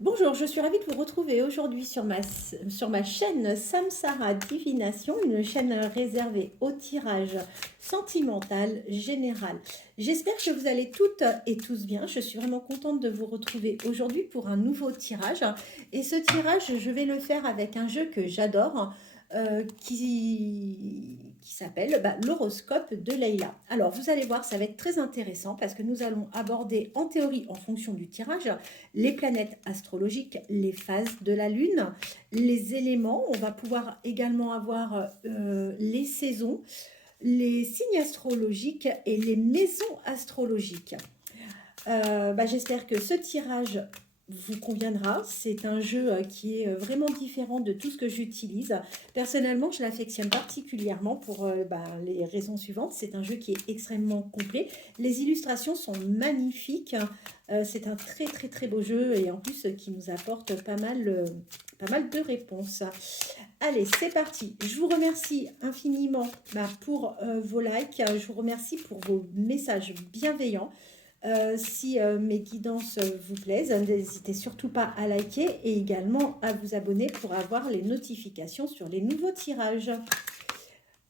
Bonjour, je suis ravie de vous retrouver aujourd'hui sur ma chaîne Samsara Divination, une chaîne réservée au tirage sentimental général. J'espère que vous allez toutes et tous bien. Je suis vraiment contente de vous retrouver aujourd'hui pour un nouveau tirage. Et ce tirage, je vais le faire avec un jeu que j'adore. Qui s'appelle l'horoscope de Leïla. Alors, vous allez voir, ça va être très intéressant parce que nous allons aborder en théorie, en fonction du tirage, les planètes astrologiques, les phases de la Lune, les éléments. On va pouvoir également avoir les saisons, les signes astrologiques et les maisons astrologiques. J'espère que ce tirage vous conviendra. C'est un jeu qui est vraiment différent de tout ce que j'utilise. Personnellement, je l'affectionne particulièrement pour les raisons suivantes. C'est un jeu qui est extrêmement complet. Les illustrations sont magnifiques. C'est un très très très beau jeu et en plus qui nous apporte pas mal de réponses. Allez, c'est parti. Je vous remercie infiniment pour vos likes. Je vous remercie pour vos messages bienveillants. Si mes guidances vous plaisent, n'hésitez surtout pas à liker et également à vous abonner pour avoir les notifications sur les nouveaux tirages.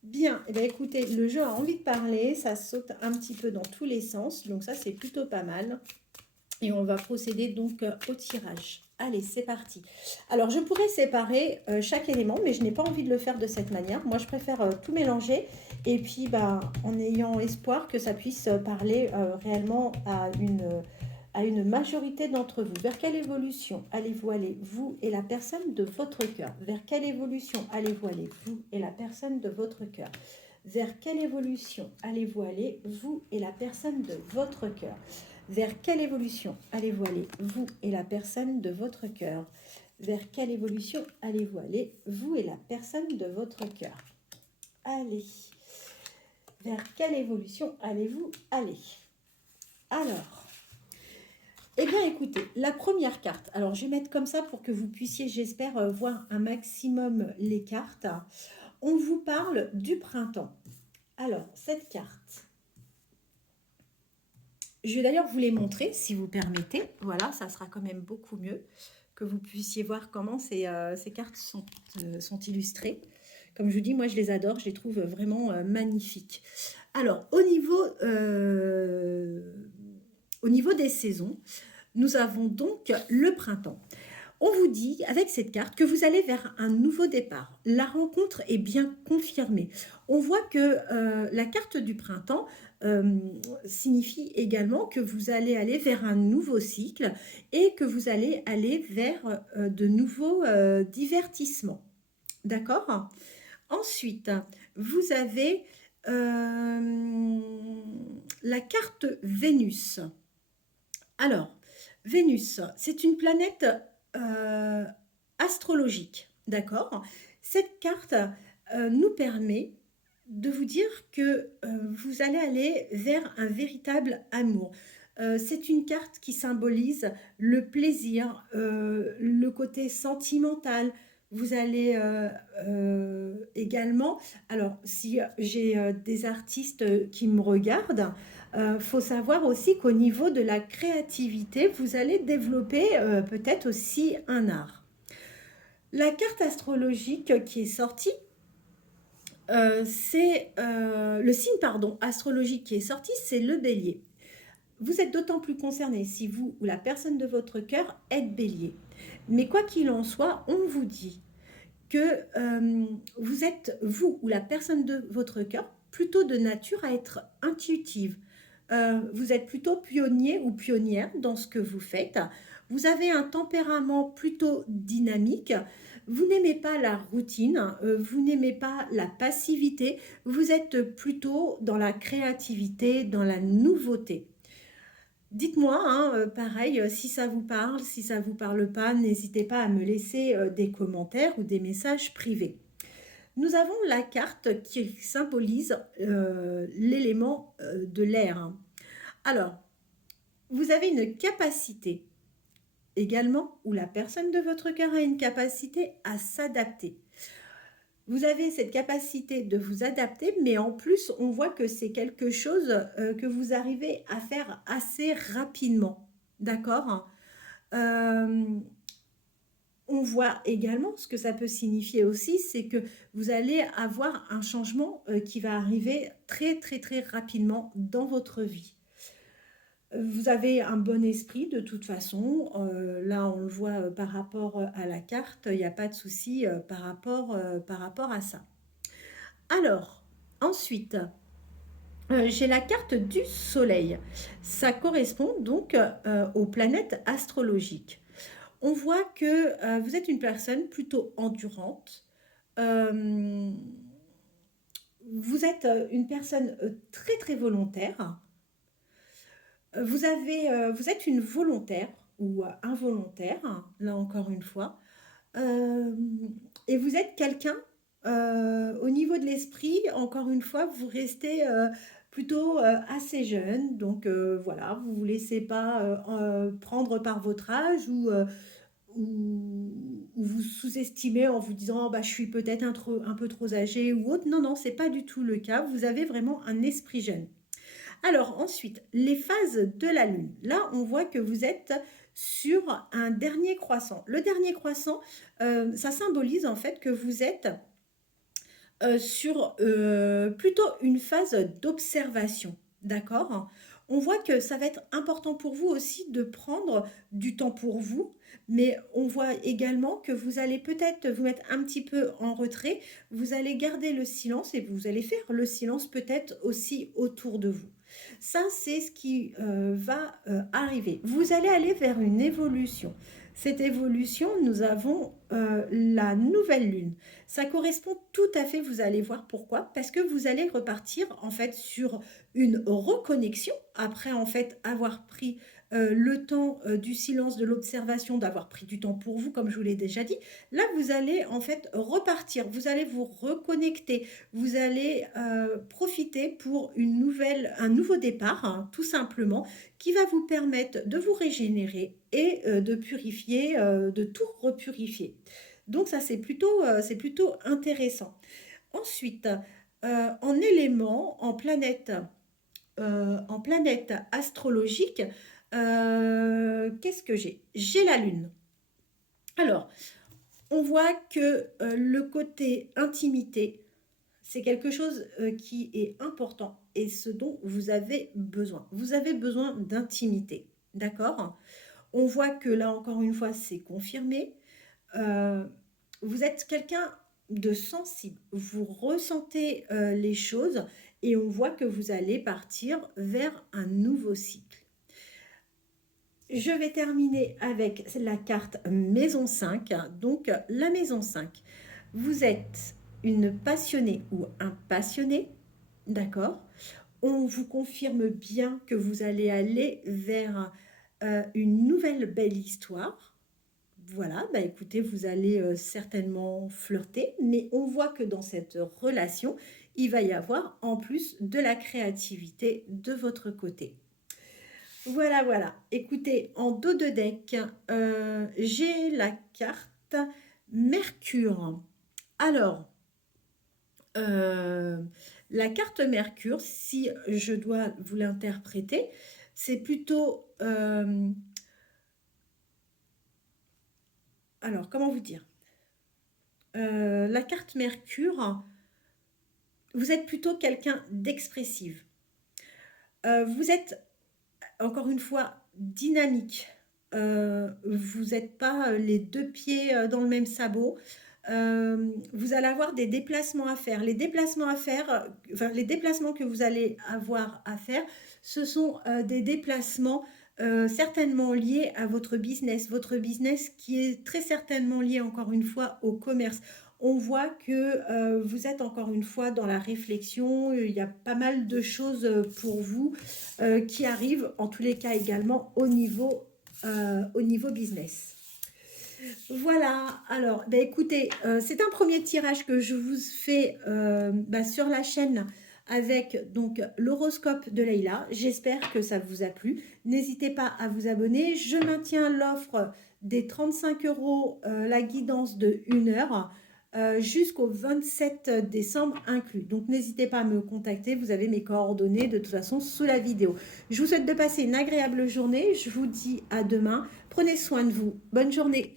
Bien, eh bien, écoutez, le jeu a envie de parler, ça saute un petit peu dans tous les sens, donc ça c'est plutôt pas mal. Et on va procéder donc au tirage. Allez, c'est parti. Alors, je pourrais séparer chaque élément, mais je n'ai pas envie de le faire de cette manière. Moi, je préfère tout mélanger et puis en ayant espoir que ça puisse parler réellement à une majorité d'entre vous. Vers quelle évolution allez-vous aller, vous et la personne de votre cœur? Vers quelle évolution allez-vous aller, vous et la personne de votre cœur? Vers quelle évolution allez-vous aller, vous et la personne de votre cœur? Vers quelle évolution allez-vous aller, vous et la personne de votre cœur? Vers quelle évolution allez-vous aller, vous et la personne de votre cœur? Allez. Vers quelle évolution allez-vous aller? Alors, eh bien écoutez, la première carte, alors je vais mettre comme ça pour que vous puissiez, j'espère, voir un maximum les cartes. On vous parle du printemps. Alors, cette carte, je vais d'ailleurs vous les montrer, si vous permettez. Voilà, ça sera quand même beaucoup mieux que vous puissiez voir comment ces cartes sont illustrées. Comme je vous dis, moi, je les adore, je les trouve vraiment magnifiques. Alors, au niveau des saisons, nous avons donc le printemps. On vous dit avec cette carte que vous allez vers un nouveau départ. La rencontre est bien confirmée. On voit que la carte du printemps signifie également que vous allez aller vers un nouveau cycle et que vous allez aller vers de nouveaux divertissements. D'accord? Ensuite, vous avez la carte Vénus. Alors, Vénus, c'est une planète euh, astrologique, d'accord? Cette carte nous permet de vous dire que vous allez aller vers un véritable amour. C'est une carte qui symbolise le plaisir, le côté sentimental. Vous allez également, alors si j'ai des artistes qui me regardent, faut savoir aussi qu'au niveau de la créativité, vous allez développer peut-être aussi un art. La carte astrologique qui est sortie, c'est le signe astrologique qui est sorti, c'est le bélier. Vous êtes d'autant plus concerné si vous ou la personne de votre cœur êtes bélier. Mais quoi qu'il en soit, on vous dit que vous êtes, vous ou la personne de votre cœur, plutôt de nature à être intuitive. Vous êtes plutôt pionnier ou pionnière dans ce que vous faites. Vous avez un tempérament plutôt dynamique. Vous n'aimez pas la routine, vous n'aimez pas la passivité. Vous êtes plutôt dans la créativité, dans la nouveauté. Dites-moi, hein, pareil, si ça vous parle, si ça ne vous parle pas, n'hésitez pas à me laisser des commentaires ou des messages privés. Nous avons la carte qui symbolise l'élément de l'air. Alors, vous avez une capacité également, où la personne de votre cœur a une capacité à s'adapter. Vous avez cette capacité de vous adapter, mais en plus, on voit que c'est quelque chose que vous arrivez à faire assez rapidement. D'accord? voit également, ce que ça peut signifier aussi, c'est que vous allez avoir un changement qui va arriver très, très, très rapidement dans votre vie. Vous avez un bon esprit de toute façon. Là, on le voit par rapport à la carte, il n'y a pas de souci par rapport à ça. Alors, ensuite, j'ai la carte du soleil. Ça correspond donc aux planètes astrologiques. On voit que vous êtes une personne plutôt endurante. Euh, Vous êtes une personne très très volontaire. Vous êtes une volontaire ou involontaire, hein, là encore une fois. Euh, et vous êtes quelqu'un, au niveau de l'esprit, encore une fois, vous restez plutôt assez jeune. Donc voilà, vous ne vous laissez pas prendre par votre âge ou vous sous-estimez en vous disant bah, je suis peut-être un peu trop âgé ou autre. Non, non, c'est pas du tout le cas. Vous avez vraiment un esprit jeune. Alors ensuite, les phases de la Lune. Là, on voit que vous êtes sur un dernier croissant. Le dernier croissant, ça symbolise en fait que vous êtes sur plutôt une phase d'observation. D'accord? On voit que ça va être important pour vous aussi de prendre du temps pour vous, mais on voit également que vous allez peut-être vous mettre un petit peu en retrait, vous allez garder le silence et vous allez faire le silence peut-être aussi autour de vous. Ça, c'est ce qui va arriver. Vous allez aller vers une évolution. Cette évolution, nous avons la nouvelle lune. Ça correspond tout à fait, vous allez voir pourquoi, parce que vous allez repartir en fait sur une reconnexion après en fait avoir pris le temps du silence, de l'observation, d'avoir pris du temps pour vous, comme je vous l'ai déjà dit. Là, vous allez en fait repartir, vous allez vous reconnecter, vous allez profiter pour un nouveau départ, hein, tout simplement, qui va vous permettre de vous régénérer et de purifier, de tout repurifier. Donc ça, c'est plutôt intéressant. Ensuite, en éléments, en planète astrologique, qu'est-ce que j'ai? J'ai la Lune. Alors, on voit que le côté intimité, c'est quelque chose qui est important et ce dont vous avez besoin. Vous avez besoin d'intimité, d'accord? On voit que là, encore une fois, c'est confirmé. Euh, Vous êtes quelqu'un de sensible, vous ressentez les choses et on voit que vous allez partir vers un nouveau cycle. Je vais terminer avec la carte maison 5. Donc la maison 5, vous êtes une passionnée ou un passionné, d'accord? On vous confirme bien que vous allez aller vers une nouvelle belle histoire. Voilà, bah écoutez, vous allez certainement flirter, mais on voit que dans cette relation, il va y avoir en plus de la créativité de votre côté. Voilà, voilà. Écoutez, en dos de deck, j'ai la carte Mercure. Alors, euh, la carte Mercure, si je dois vous l'interpréter, c'est plutôt... alors, comment vous dire? La carte Mercure, vous êtes plutôt quelqu'un d'expressif. Vous êtes, encore une fois, dynamique. Vous n'êtes pas les deux pieds dans le même sabot. Vous allez avoir des déplacements à faire. Les déplacements à faire, enfin, les déplacements que vous allez avoir à faire, ce sont des déplacements certainement liés à votre business qui est très certainement lié encore une fois au commerce. On voit que vous êtes encore une fois dans la réflexion, il y a pas mal de choses pour vous qui arrivent, en tous les cas également au niveau business. Voilà, alors bah écoutez, c'est un premier tirage que je vous fais sur la chaîne avec donc l'horoscope de Leïla. J'espère que ça vous a plu. N'hésitez pas à vous abonner. Je maintiens l'offre des 35 €, la guidance de 1 heure. Jusqu'au 27 décembre inclus. Donc n'hésitez pas à me contacter, vous avez mes coordonnées de toute façon sous la vidéo. Je vous souhaite de passer une agréable journée, je vous dis à demain, prenez soin de vous, bonne journée.